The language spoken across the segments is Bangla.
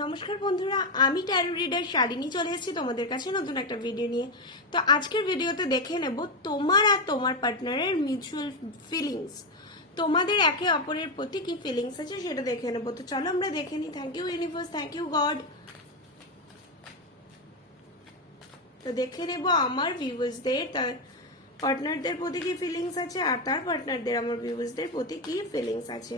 নমস্কার বন্ধুরা, আমি ট্যারো রিডার শালিনী চলে এসেছি তোমাদের কাছে নতুন একটা ভিডিও নিয়ে। তো আজকের ভিডিওতে দেখে নেব তোমার আর তোমার পার্টনারের মিউচুয়াল ফিলিংস, তোমাদের একে অপরের প্রতি কি ফিলিংস আছে সেটা দেখে নেব। তো চলো আমরা দেখে নিই। Thank you universe, thank you God. তো দেখে নেব আমার ভিউয়ার্সদের তার পার্টনারদের প্রতি কি ফিলিংস আছে আর তার পার্টনারদের আমার ভিউয়ার্সদের প্রতি কি ফিলিংস আছে।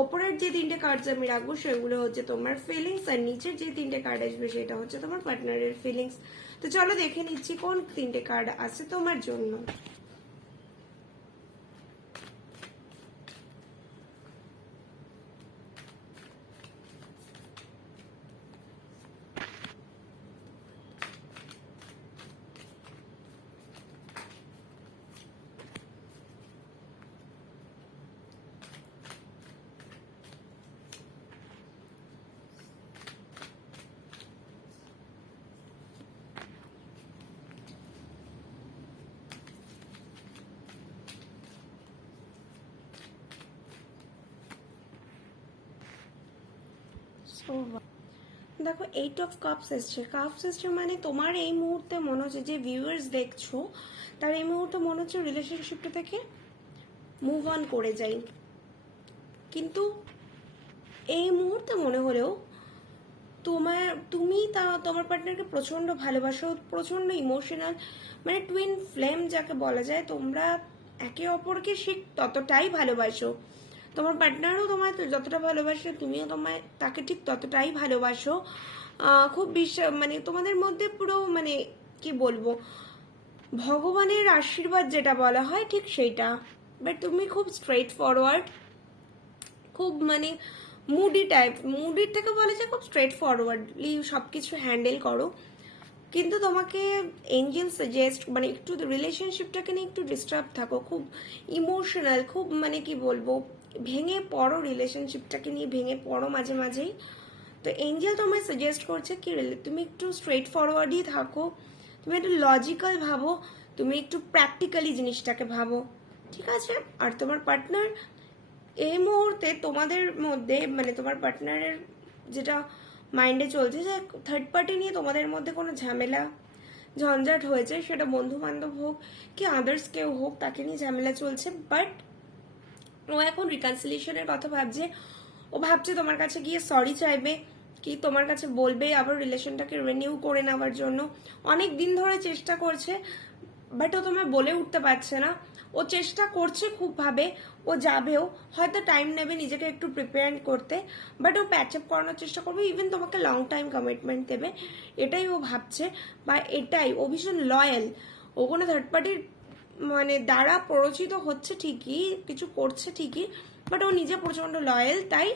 ওপরের যে তিনটে কার্ডস আমি রাখবো সেগুলো হচ্ছে তোমার ফিলিংস, আর নিচের যে তিনটে কার্ড আসবে সেটা হচ্ছে তোমার পার্টনারের ফিলিংস। তো চলো দেখে নিচ্ছি কোন তিনটে কার্ড আছে তোমার জন্য। দেখো 8 অফ কাপস এসছে। কাপস এসছে মানে তোমার এই মুহূর্তে মনে হচ্ছে যে ভিউয়ার্স দেখছো তার এই মুহূর্তে মনে হচ্ছে রিলেশনশিপটা থেকে মুভ অন করে যাই, কিন্তু এই মুহূর্তে মনে হলেও তুমি তোমার পার্টনারকে প্রচন্ড ভালোবাসো, প্রচন্ড ইমোশনাল, মানে টুইন ফ্লেম যাকে বলা যায়। তোমরা একে অপরকে ঠিক ততটাই ভালোবাসো, তোমার পার্টনারও তোমায় যতটা ভালোবাসো তুমিও তোমায় তাকে ঠিক ততটাই ভালোবাসো। খুব বিশ্বাস, মানে তোমাদের মধ্যে পুরো মানে কি বলবো, ভগবানের আশীর্বাদ যেটা বলা হয় ঠিক সেইটা। বাট তুমি খুব স্ট্রেট ফরওয়ার্ড, খুব মানে মুডির থেকে বলে যে খুব স্ট্রেট ফরওয়ার্ডলি সব কিছু হ্যান্ডেল করো। কিন্তু তোমাকে এঞ্জেল সাজেস্ট মানে একটু রিলেশনশিপটাকে নিয়ে একটু ডিস্টার্ব থাকো, খুব ইমোশনাল, খুব মানে কি বলবো, ভেঙে পড়ো, রিলেশনশিপটাকে নিয়ে ভেঙে পড়ো মাঝে মাঝেই। তো এঞ্জেল তোমায় সাজেস্ট করছে কি তুমি একটু স্ট্রেট ফরওয়ার্ডই থাকো, তুমি একটু লজিক্যাল ভাবো, তুমি একটু প্র্যাকটিক্যালি জিনিসটাকে ভাবো, ঠিক আছে। আর তোমার পার্টনার এই মুহূর্তে তোমাদের মধ্যে মানে তোমার পার্টনারের যেটা মাইন্ডে চলছে যে থার্ড পার্টি নিয়ে তোমাদের মধ্যে কোনো ঝামেলা ঝঞ্ঝাট হয়েছে, সেটা বন্ধু বান্ধব হোক কি আদার্স কেউ হোক, তাকে নিয়ে ঝামেলা চলছে। বাট ও এখন রিকনসিলিয়েশনের কথা ভাবছে, ও ভাবছে তোমার কাছে গিয়ে সরি চাইবে কি তোমার কাছে বলবে আবার রিলেশনটাকে রিনিউ করে নেওয়ার জন্য। অনেক দিন ধরে চেষ্টা করছে বাট ও তোমায় বলে উঠতে পারছে না। ও চেষ্টা করছে খুব ভাবে, ও যাবেও, হয়তো টাইম নেবে নিজেকে একটু প্রিপেয়ার করতে, বাট ও প্যাচ আপ করানোর চেষ্টা করবে, ইভেন তোমাকে লং টাইম কমিটমেন্ট দেবে, এটাই ও ভাবছে। বা এটাই ও ভীষণ লয়াল, ও কোনো থার্ড পার্টির মানে দ্বারা প্ররোচিত হচ্ছে ঠিকই, কিছু করছে ঠিকই, বাট ও নিজে প্রচন্ড লয়াল, তাই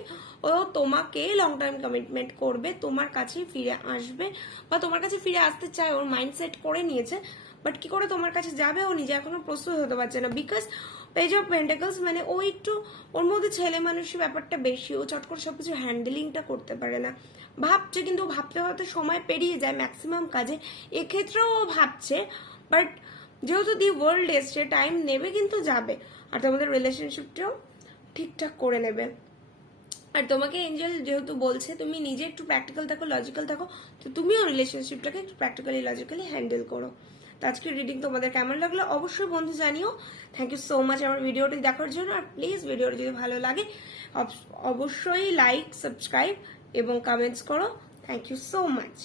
ও তোমাকে লং টাইম কমিটমেন্ট করবে, তোমার কাছেই ফিরে আসবে বা তোমার কাছে ফিরে আসতে চায়, ওর মাইন্ডসেট করে নিয়েছে। বাট কি করে তোমার কাছে যাবে ও নিজে এখনো প্রস্তুত হতে পারছে না, বিকজ পেজ অফ পেন্টাকলস মানে ও একটু, ওর মধ্যে ছেলে মানুষের ব্যাপারটা বেশি, ও চট করে সবকিছু হ্যান্ডেলিংটা করতে পারে না। ভাবছে কিন্তু ভাবতে ভাবতে সময় পেরিয়ে যায় ম্যাক্সিমাম কাজে, এক্ষেত্রেও ও ভাবছে। বাট যেহেতু দি ওয়ার্ল্ড এসছে, টাইম নেবে কিন্তু যাবে, আর তোমাদের রিলেশনশিপটাও ঠিকঠাক করে নেবে। আর তোমাকে এঞ্জেল যেহেতু বলছে তুমি নিজে একটু প্র্যাকটিক্যাল থাকো, লজিক্যাল থাকো, তো তুমিও রিলেশনশিপটাকে একটু প্র্যাকটিক্যালি লজিক্যালি হ্যান্ডেল করো। তো আজকের রিডিং তোমাদের কেমন লাগলো অবশ্যই বন্ধু জানিও। থ্যাংক ইউ সো মাচ আমার ভিডিওটি দেখার জন্য। আর প্লিজ ভিডিওটি যদি ভালো লাগে অবশ্যই লাইক, সাবস্ক্রাইব এবং কমেন্টস করো। Thank you so much.